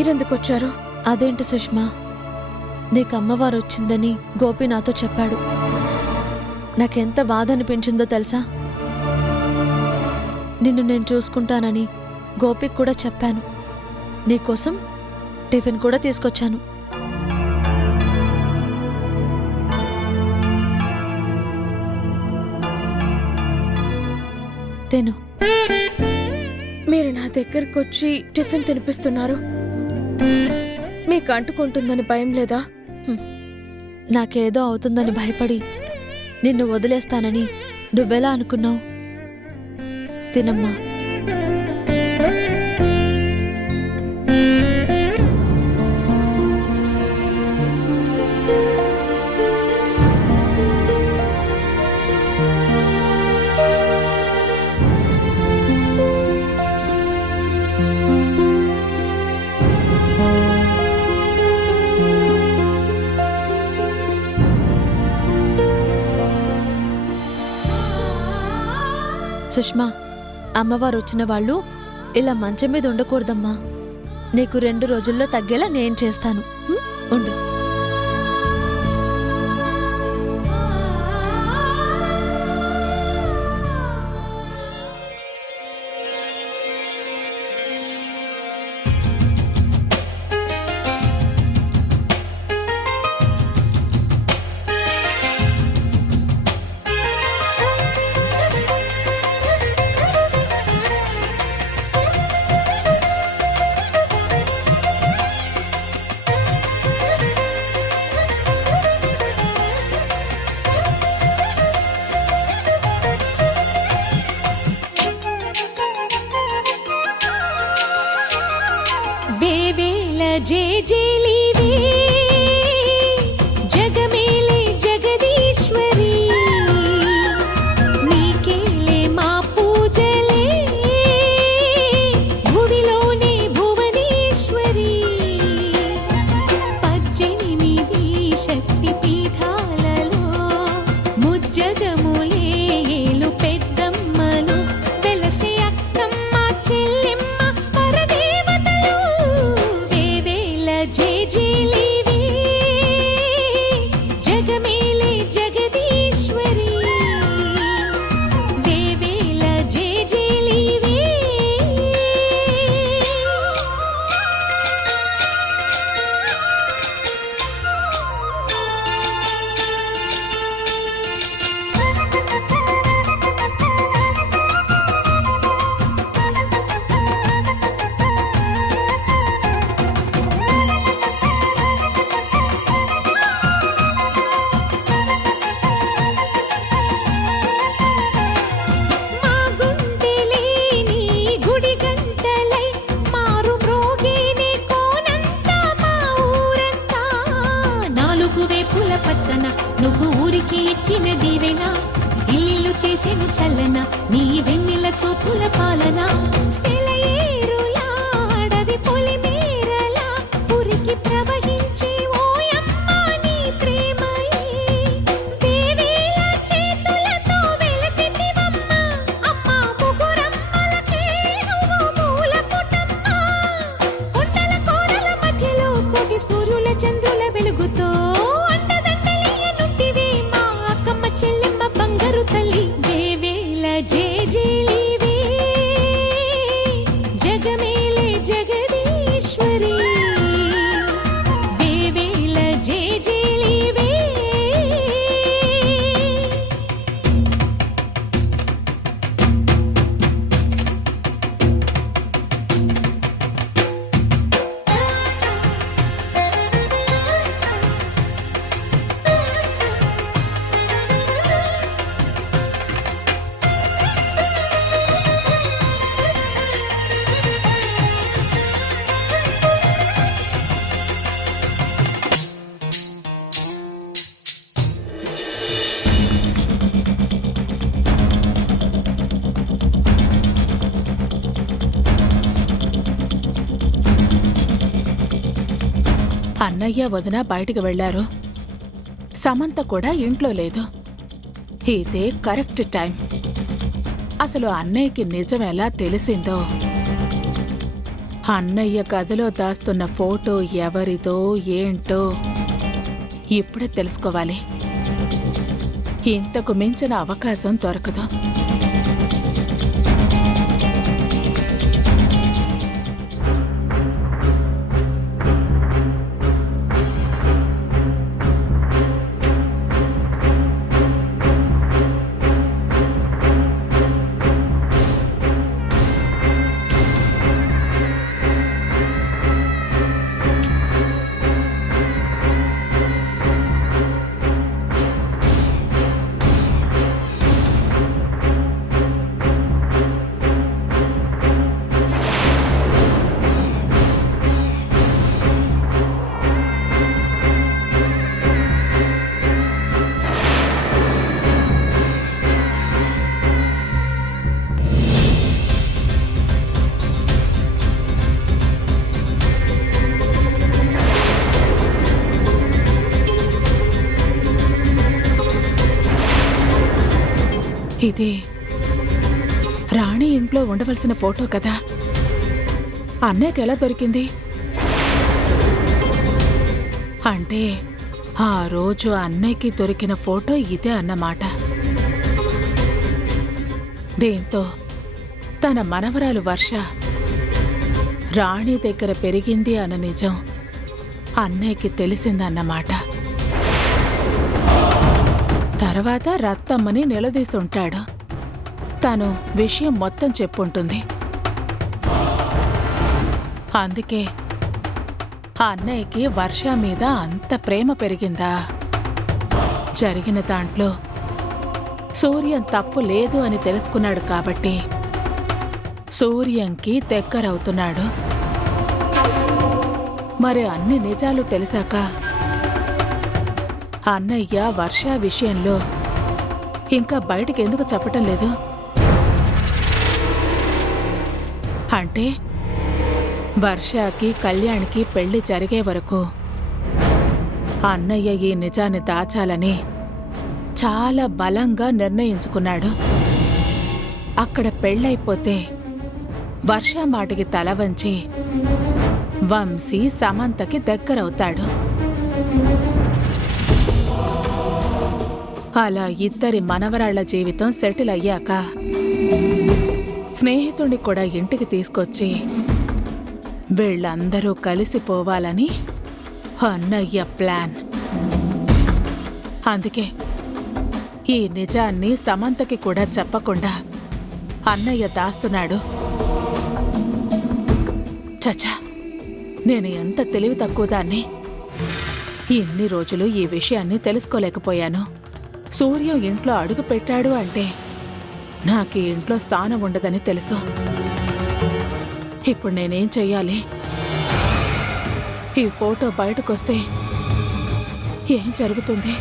మీరెందుకొచ్చారు? అదేంటి సుష్మా, నీకు అమ్మవారు వచ్చిందని గోపి నాతో చెప్పాడు. నాకెంత బాధ అనిపించిందో తెలుసా? నిన్ను నేను చూసుకుంటానని గోపికి కూడా చెప్పాను. నీకోసం టిఫిన్ కూడా తీసుకొచ్చాను. తిను. మీరు నా దగ్గరకు వచ్చి టిఫిన్ తినిపిస్తున్నారు. మీకు అంటుకుంటుందని భయం లేదా? నాకేదో అవుతుందని భయపడి నిన్ను వదిలేస్తానని నువ్వెలా అనుకున్నావు? తినమ్మా. సుష్మా, అమ్మవారు వచ్చిన వాళ్ళు ఇలా మంచం మీద ఉండకూడదమ్మా. నీకు 2 రోజుల్లో తగ్గేలా నేను చేస్తాను. ఉండు. జేజేలివే జగమేలే జగదీశ్వరి, నీకేలే మా పూజలే భువిలోనే భువనేశ్వరి. 18 శక్తి పీఠాలలో ముజ్జగములే ఏలు పెద్దమ్మలు వెలసే అక్కమ్మ చెల్లెమ్మ జేజేలివే జగమేలే జగదీశ్వరి, వేవేల జేజేలివే. నువ్వు ఊరికి ఇచ్చిన దీవెన ఇల్లు చేసిన చల్లన, నీ వెన్నెల చూపుల పాలన. సెలయేరులా అడవి పొలిమేరలా ఉరికి ప్రవహించే ఓయమ్మ నీ ప్రేమయే. వేవేల చేతులతో వెలసితివమ్మ అమ్మ, ముగురమ్మలకే నువ్వు మూల పుటమ్మ. కొండల కోరల మధ్యలో కోటి సూర్యుల చంద్రుల వెలుగుతో చెల్లెమ్మ బంగారు తల్లి. వేవేల జేజేలివే జగమేలే జగదీశ్వరి, వేవేల జేజేలివే. అన్నయ్య వదిన బయటికి వెళ్లారు. సమంత కూడా ఇంట్లో లేదు. ఇదే కరెక్ట్ టైం. అసలు అన్నయ్యకి నిజం ఎలా తెలిసిందో అన్నయ్య గదిలో దాస్తున్న ఫోటో ఎవరిదో ఏంటో ఇప్పుడే తెలుసుకోవాలి. ఇంతకు మించిన అవకాశం దొరకదు. ఇది రాణి ఇంట్లో ఉండవలసిన ఫోటో కదా. అన్నయ్యకి ఎలా దొరికింది? అంటే ఆ రోజు అన్నయ్యకి దొరికిన ఫోటో ఇదే అన్నమాట. దీంతో తన మనవరాలు వర్ష రాణి దగ్గర పెరిగింది అన్న నిజం అన్నయ్యకి తెలిసిందన్నమాట. తర్వాత రత్తమ్మని నిలదీసుంటాడు. తను విషయం మొత్తం చెప్పుంటుంది. అందుకే ఆ అన్నయ్యకి వర్ష మీద అంత ప్రేమ పెరిగిందా? జరిగిన దాంట్లో సూర్యం తప్పు లేదు అని తెలుసుకున్నాడు కాబట్టి సూర్యంకి దగ్గరవుతున్నాడు. మరి అన్ని నిజాలు తెలిసాక అన్నయ్య వర్ష విషయంలో ఇంకా బయటికి ఎందుకు చెప్పటం లేదు? అంటే వర్షకి కళ్యాణ్కి పెళ్లి జరిగే వరకు అన్నయ్య ఈ నిజాన్ని దాచాలని చాలా బలంగా నిర్ణయించుకున్నాడు. అక్కడ పెళ్ళైపోతే వర్ష మాటికి తల వంచి వంశీ సమంతకి దగ్గరవుతాడు. అలా ఇద్దరి మనవరాళ్ల జీవితం సెటిల్ అయ్యాక స్నేహితుడిని కూడా ఇంటికి తీసుకొచ్చి వీళ్ళందరూ కలిసిపోవాలని అన్నయ్య ప్లాన్. అందుకే ఈ నిజాన్ని సమంతకి కూడా చెప్పకుండా అన్నయ్య దాస్తున్నాడు. చచ్చా, నేను ఎంత తెలివి తక్కువ దాన్ని. ఇన్ని రోజులు ఈ విషయాన్ని తెలుసుకోలేకపోయాను. సూర్యం ఇంట్లో అడుగు పెట్టాడు అంటే నాకు ఈ ఇంట్లో స్థానం ఉండదని తెలుసు. ఇప్పుడు నేనేం చెయ్యాలి? ఈ ఫోటో బయటకొస్తే ఏం జరుగుతుంది?